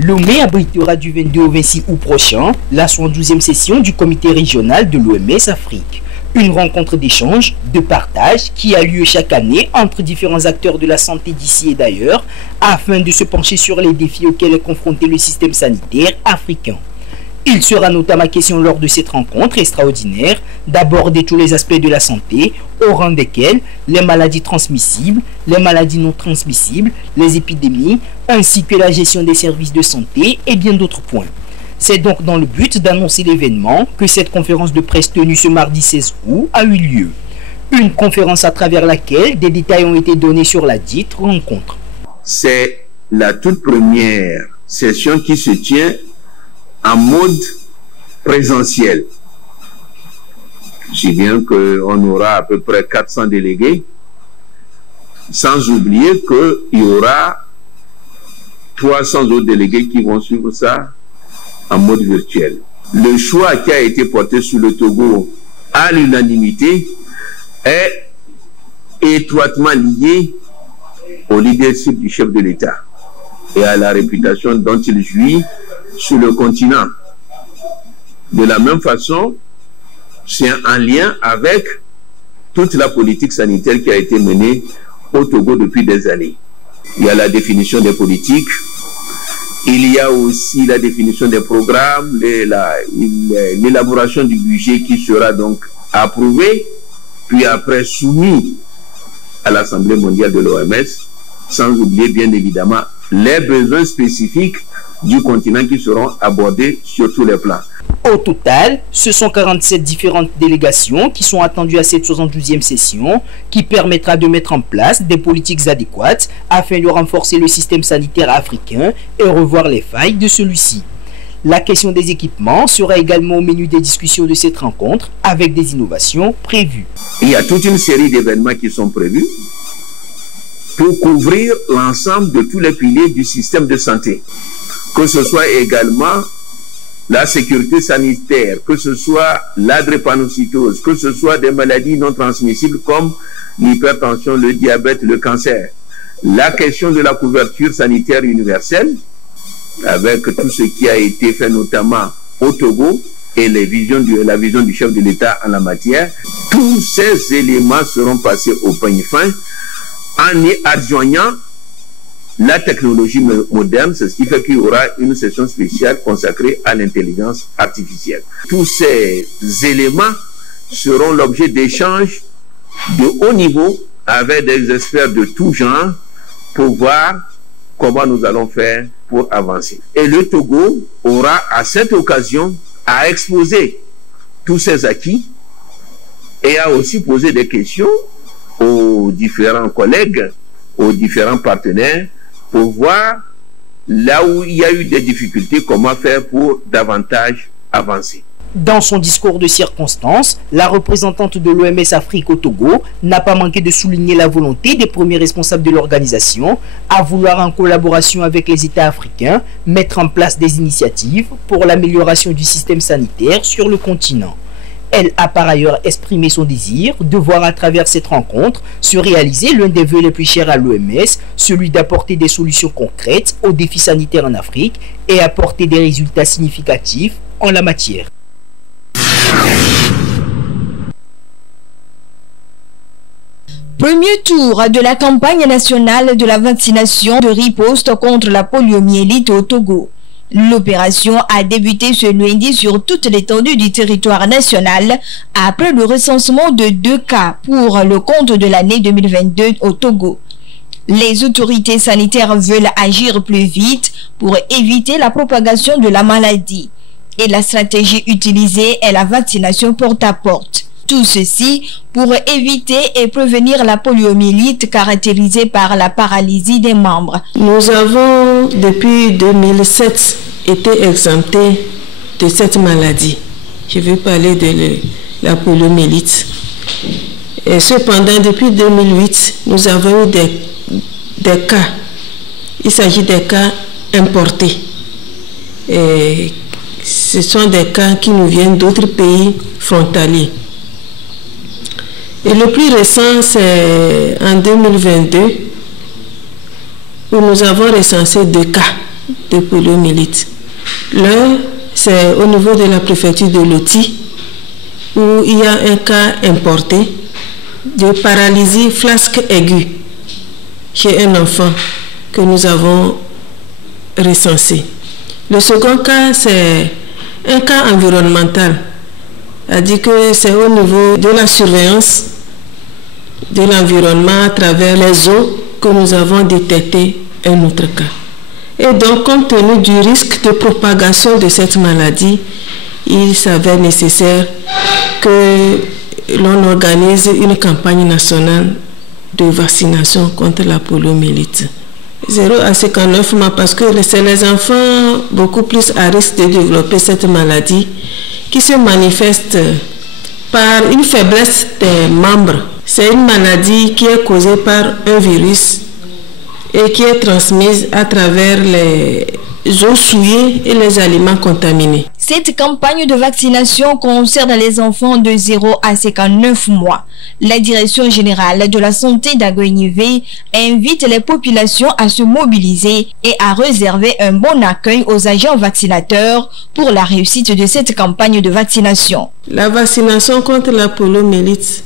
Lomé abritera du 22 au 26 août prochain la 72e session du comité régional de l'OMS Afrique. Une rencontre d'échange, de partage qui a lieu chaque année entre différents acteurs de la santé d'ici et d'ailleurs afin de se pencher sur les défis auxquels est confronté le système sanitaire africain. Il sera notamment question lors de cette rencontre extraordinaire d'aborder tous les aspects de la santé, au rang desquels les maladies transmissibles, les maladies non transmissibles, les épidémies, ainsi que la gestion des services de santé et bien d'autres points. C'est donc dans le but d'annoncer l'événement que cette conférence de presse tenue ce mardi 16 août a eu lieu. Une conférence à travers laquelle des détails ont été donnés sur la dite rencontre. C'est la toute première session qui se tient en mode présentiel. Si bien qu'on aura à peu près 400 délégués, sans oublier qu'il y aura 300 autres délégués qui vont suivre ça en mode virtuel. Le choix qui a été porté sur le Togo à l'unanimité est étroitement lié au leadership du chef de l'État et à la réputation dont il jouit sur le continent. De la même façon, c'est en lien avec toute la politique sanitaire qui a été menée au Togo depuis des années. Il y a la définition des politiques, il y a aussi la définition des programmes, l'élaboration du budget qui sera donc approuvé, puis après soumis à l'Assemblée mondiale de l'OMS, sans oublier bien évidemment les besoins spécifiques du continent qui seront abordés sur tous les plans. Au total, ce sont 47 différentes délégations qui sont attendues à cette 72e session qui permettra de mettre en place des politiques adéquates afin de renforcer le système sanitaire africain et revoir les failles de celui-ci. La question des équipements sera également au menu des discussions de cette rencontre avec des innovations prévues. Il y a toute une série d'événements qui sont prévus pour couvrir l'ensemble de tous les piliers du système de santé. Que ce soit également la sécurité sanitaire, que ce soit la drépanocytose, que ce soit des maladies non transmissibles comme l'hypertension, le diabète, le cancer. La question de la couverture sanitaire universelle, avec tout ce qui a été fait notamment au Togo et la vision du chef de l'État en la matière. Tous ces éléments seront passés au peigne fin en y adjoignant la technologie moderne, c'est ce qui fait qu'il y aura une session spéciale consacrée à l'intelligence artificielle. Tous ces éléments seront l'objet d'échanges de haut niveau avec des experts de tout genre pour voir comment nous allons faire pour avancer. Et le Togo aura à cette occasion à exposer tous ses acquis et à aussi poser des questions aux différents collègues, aux différents partenaires, pour voir là où il y a eu des difficultés, comment faire pour davantage avancer. Dans son discours de circonstance, la représentante de l'OMS Afrique au Togo n'a pas manqué de souligner la volonté des premiers responsables de l'organisation à vouloir, en collaboration avec les États africains, mettre en place des initiatives pour l'amélioration du système sanitaire sur le continent. Elle a par ailleurs exprimé son désir de voir à travers cette rencontre se réaliser l'un des vœux les plus chers à l'OMS, celui d'apporter des solutions concrètes aux défis sanitaires en Afrique et apporter des résultats significatifs en la matière. Premier tour de la campagne nationale de la vaccination de riposte contre la poliomyélite au Togo. L'opération a débuté ce lundi sur toute l'étendue du territoire national après le recensement de 2 cas pour le compte de l'année 2022 au Togo. Les autorités sanitaires veulent agir plus vite pour éviter la propagation de la maladie. Et la stratégie utilisée est la vaccination porte à porte. Tout ceci pour éviter et prévenir la poliomyélite caractérisée par la paralysie des membres. Nous avons depuis 2007 été exemptés de cette maladie. Je vais parler de la poliomyélite. Et cependant, depuis 2008, nous avons eu des cas. Il s'agit des cas importés. Et ce sont des cas qui nous viennent d'autres pays frontaliers. Et le plus récent, c'est en 2022, où nous avons recensé 2 cas. de poliomyélite. L'un, c'est au niveau de la préfecture de Loti, où il y a un cas importé de paralysie flasque aiguë chez un enfant que nous avons recensé. Le second cas, c'est un cas environnemental, c'est-à-dire que c'est au niveau de la surveillance de l'environnement à travers les eaux que nous avons détecté un autre cas. Et donc, compte tenu du risque de propagation de cette maladie, il s'avère nécessaire que l'on organise une campagne nationale de vaccination contre la poliomyélite. 0 à 59 mois, parce que c'est les enfants beaucoup plus à risque de développer cette maladie qui se manifeste par une faiblesse des membres. C'est une maladie qui est causée par un virus et qui est transmise à travers les eaux souillées et les aliments contaminés. Cette campagne de vaccination concerne les enfants de 0 à 59 mois. La Direction générale de la santé d'Agoignivé invite les populations à se mobiliser et à réserver un bon accueil aux agents vaccinateurs pour la réussite de cette campagne de vaccination. La vaccination contre la poliomyélite,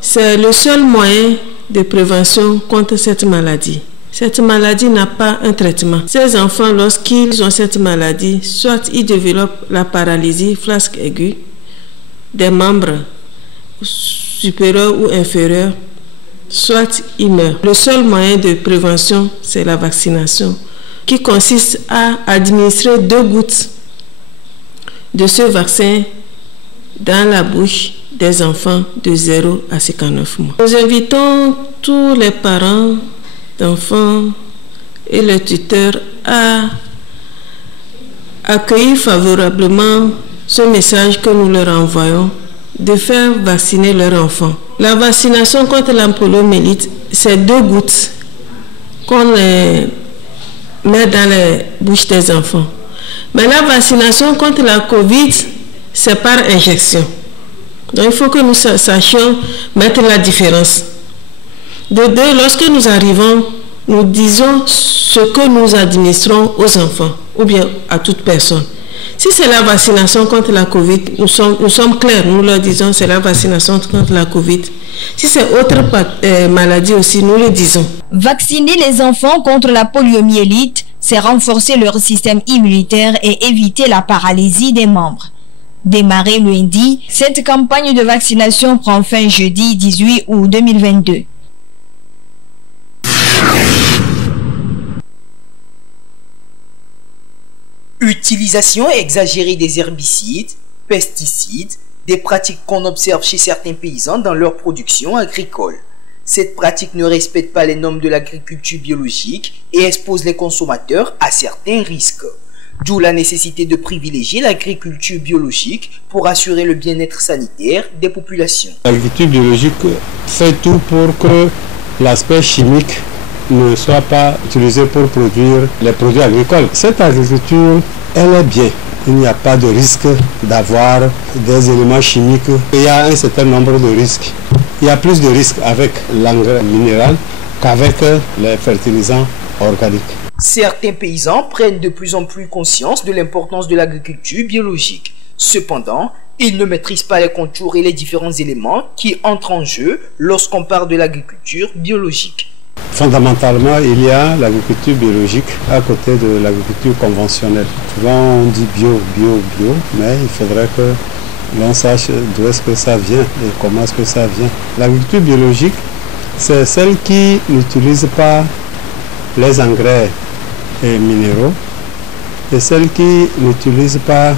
c'est le seul moyen de prévention contre cette maladie. Cette maladie n'a pas un traitement. Ces enfants, lorsqu'ils ont cette maladie, soit ils développent la paralysie flasque aiguë des membres supérieurs ou inférieurs, soit ils meurent. Le seul moyen de prévention, c'est la vaccination, qui consiste à administrer 2 gouttes de ce vaccin dans la bouche des enfants de 0 à 59 mois. Nous invitons tous les parents d'enfants et les tuteurs à accueillir favorablement ce message que nous leur envoyons de faire vacciner leurs enfants. La vaccination contre la poliomyélite, c'est 2 gouttes qu'on met dans les bouches des enfants. Mais la vaccination contre la Covid, c'est par injection. Donc il faut que nous sachions mettre la différence. De 2, lorsque nous arrivons, nous disons ce que nous administrons aux enfants ou bien à toute personne. Si c'est la vaccination contre la Covid, nous sommes clairs, nous leur disons c'est la vaccination contre la Covid. Si c'est autre maladie aussi, nous le disons. Vacciner les enfants contre la poliomyélite, c'est renforcer leur système immunitaire et éviter la paralysie des membres. Démarrée lundi, cette campagne de vaccination prend fin jeudi 18 août 2022. Utilisation exagérée des herbicides, pesticides, des pratiques qu'on observe chez certains paysans dans leur production agricole. Cette pratique ne respecte pas les normes de l'agriculture biologique et expose les consommateurs à certains risques. D'où la nécessité de privilégier l'agriculture biologique pour assurer le bien-être sanitaire des populations. L'agriculture biologique fait tout pour que l'aspect chimique ne soit pas utilisé pour produire les produits agricoles. Cette agriculture, elle est bien. Il n'y a pas de risque d'avoir des éléments chimiques. Il y a un certain nombre de risques. Il y a plus de risques avec l'engrais minéral qu'avec les fertilisants organiques. Certains paysans prennent de plus en plus conscience de l'importance de l'agriculture biologique. Cependant, ils ne maîtrisent pas les contours et les différents éléments qui entrent en jeu lorsqu'on parle de l'agriculture biologique. Fondamentalement, il y a l'agriculture biologique à côté de l'agriculture conventionnelle. Souvent on dit bio, mais il faudrait que l'on sache d'où est-ce que ça vient et comment est-ce que ça vient. L'agriculture biologique, c'est celle qui n'utilise pas les engrais minéraux et celle qui n'utilise pas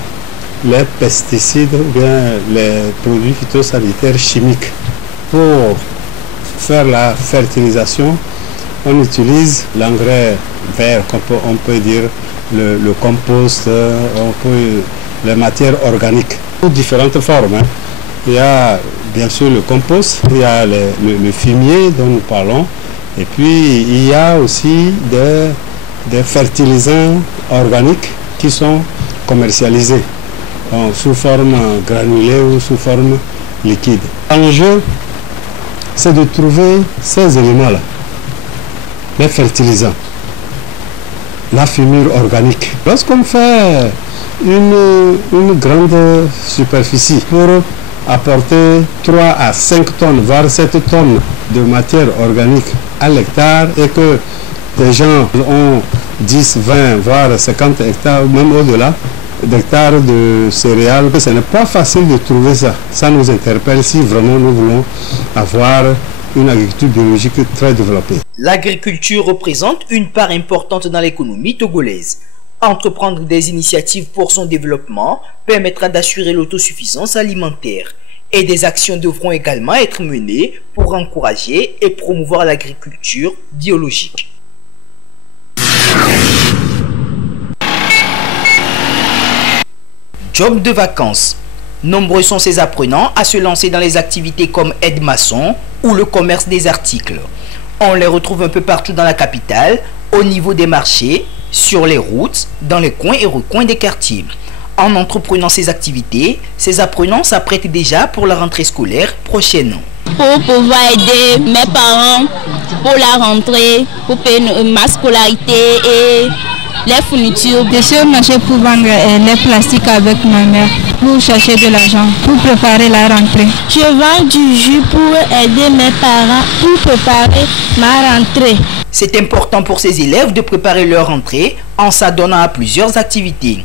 les pesticides ou bien les produits phytosanitaires chimiques. Pour faire la fertilisation, on utilise l'engrais vert, on peut dire le compost, les matières organiques, sous différentes formes. Hein. Il y a bien sûr le compost, il y a le fumier dont nous parlons, et puis il y a aussi des fertilisants organiques qui sont commercialisés sous forme granulée ou sous forme liquide. L'enjeu, c'est de trouver ces éléments-là, les fertilisants, la fumure organique. Lorsqu'on fait une grande superficie pour apporter 3 à 5 tonnes, voire 7 tonnes de matière organique à l'hectare et que des gens ont 10, 20, voire 50 hectares, même au-delà d'hectares de céréales, ce n'est pas facile de trouver ça. Ça nous interpelle si vraiment nous voulons avoir une agriculture biologique très développée. L'agriculture représente une part importante dans l'économie togolaise. Entreprendre des initiatives pour son développement permettra d'assurer l'autosuffisance alimentaire. Et des actions devront également être menées pour encourager et promouvoir l'agriculture biologique. Job de vacances. Nombreux sont ces apprenants à se lancer dans les activités comme aide-maçon ou le commerce des articles. On les retrouve un peu partout dans la capitale, au niveau des marchés, sur les routes, dans les coins et recoins des quartiers. En entreprenant ces activités, ces apprenants s'apprêtent déjà pour la rentrée scolaire prochaine. Pour pouvoir aider mes parents pour la rentrée, pour payer ma scolarité et les fournitures. Je suis au marché pour vendre les plastiques avec ma mère, pour chercher de l'argent, pour préparer la rentrée. Je vends du jus pour aider mes parents, pour préparer ma rentrée. C'est important pour ces élèves de préparer leur rentrée en s'adonnant à plusieurs activités.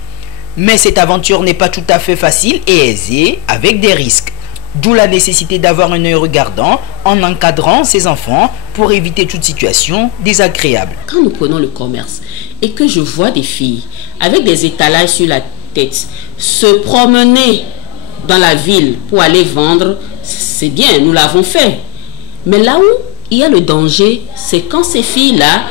Mais cette aventure n'est pas tout à fait facile et aisée, avec des risques. D'où la nécessité d'avoir un œil regardant en encadrant ses enfants pour éviter toute situation désagréable. Quand nous prenons le commerce et que je vois des filles avec des étalages sur la tête se promener dans la ville pour aller vendre, c'est bien, nous l'avons fait. Mais là où il y a le danger, c'est quand ces filles-là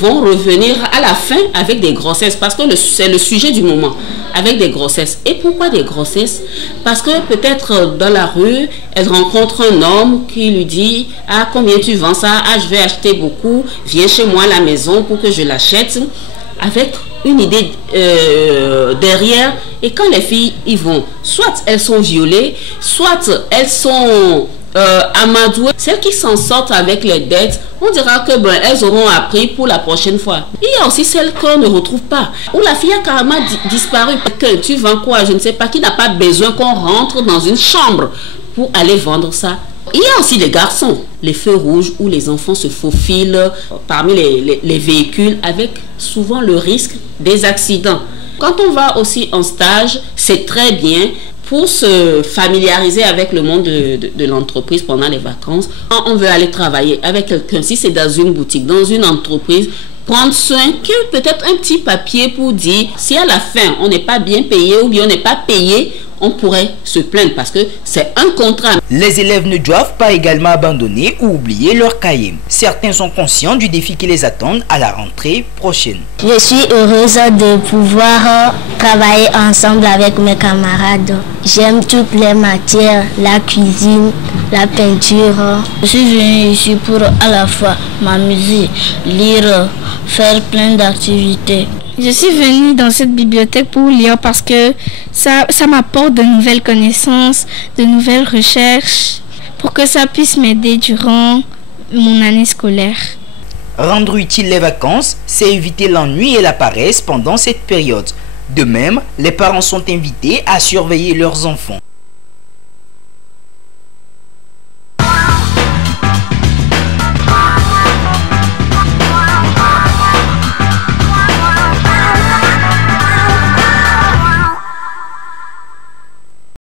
vont revenir à la fin avec des grossesses, parce que c'est le sujet du moment, avec des grossesses. Et pourquoi des grossesses? Parce que peut-être dans la rue, elle rencontre un homme qui lui dit « Ah, combien tu vends ça? Ah, je vais acheter beaucoup, viens chez moi à la maison pour que je l'achète. » Avec une idée derrière. Et quand les filles y vont, soit elles sont violées, soit elles sont amadouées. Celles qui s'en sortent avec les dettes, on dira que elles auront appris pour la prochaine fois. Il y a aussi celles qu'on ne retrouve pas, où la fille a carrément disparu. Que tu vends quoi, je ne sais pas, qui n'a pas besoin qu'on rentre dans une chambre pour aller vendre ça. Il y a aussi les garçons, les feux rouges où les enfants se faufilent parmi les véhicules avec souvent le risque des accidents. Quand on va aussi en stage, c'est très bien pour se familiariser avec le monde de l'entreprise pendant les vacances. Quand on veut aller travailler avec quelqu'un, si c'est dans une boutique, dans une entreprise, prendre soin que peut-être un petit papier pour dire si à la fin on n'est pas bien payé ou bien on n'est pas payé, on pourrait se plaindre parce que c'est un contrat. Les élèves ne doivent pas également abandonner ou oublier leur cahier. Certains sont conscients du défi qui les attend à la rentrée prochaine. Je suis heureuse de pouvoir travailler ensemble avec mes camarades. J'aime toutes les matières, la cuisine, la peinture. Je suis venue ici pour à la fois m'amuser, lire, faire plein d'activités. Je suis venue dans cette bibliothèque pour lire parce que ça m'apporte de nouvelles connaissances, de nouvelles recherches, pour que ça puisse m'aider durant mon année scolaire. Rendre utile les vacances, c'est éviter l'ennui et la paresse pendant cette période. De même, les parents sont invités à surveiller leurs enfants.